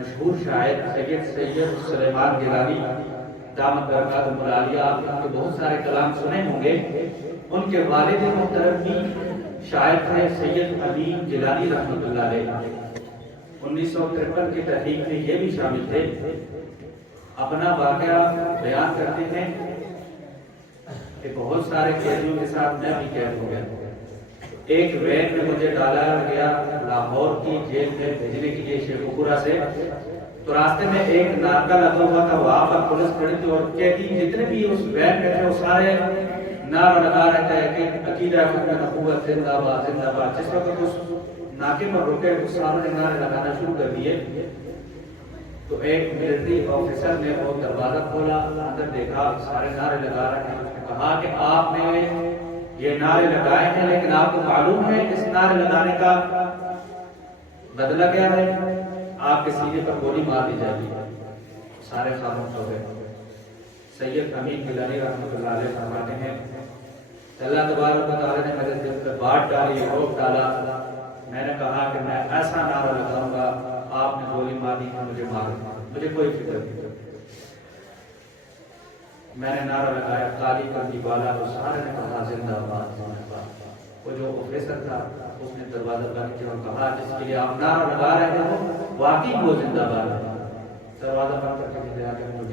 مشہور شاعر سید سلیمان گیلانی دامت برکاتہ العالیہ، آپ کے بہت سارے کلام سنے ہوں گے. ان کے والد محترم بھی شاعر تھے سید امین گیلانی رحمۃ اللہ علیہ. 1953 کی تحریک میں یہ بھی شامل تھے. اپنا واقعہ بیان کرتے ہیں کہ بہت سارے قیدیوں کے ساتھ میں بھی قید ہو گیا. ایک وین میں مجھے ڈالا گیا لاہور کی جیل میں بھیجنے کے لیے شیخوپورہ سے. تو راستے میں ایک ناکہ لگا ہوا تھا، وہاں پر پولیس کھڑی تھی اور قیدی جتنے بھی اس وین میں تھے وہ سارے نعرہ لگا رہے تھے کہ عقیدہ ختم نبوت زندہ باد زندہ باد. جس وقت اس ناکے پر رکے اس سارے نعرے لگانا شروع کر دیے. تو ایک ملٹری آفیسر نے وہ دروازہ کھولا، اندر دیکھا سارے نعرے لگا رہے ہیں. اس نے کہا کہ آپ نے یہ نعرے لگائے ہیں لیکن آپ کو معلوم ہے اس نعرے لگانے کا بدلہ کیا ہے؟ آپ کے سینے پر گولی مار دی جائے گی. سارے خاموش ہو گئے. سید امین گیلانی رحمۃ اللہ علیہ فرماتے ہیں اللہ تبارک و تعالیٰ نے میرے دل پہ بات ڈالی، روک ڈالا. میں نے کہا کہ میں ایسا نعرہ لگاؤں گا آپ نے گولی مار دی کہ مجھے مار دیا، مجھے کوئی فکر نہیں. میں نے نعرہ لگایا کالی کندی والا، تو سارے نے کہا زندہ باد زندہ باد. وہ جو آفیسر تھا اس نے دروازہ بند کیا اور کہا جس کے لیے آپ نعرہ لگا رہے ہو واقعی وہ زندہ باد ہے. دروازہ بند کر کے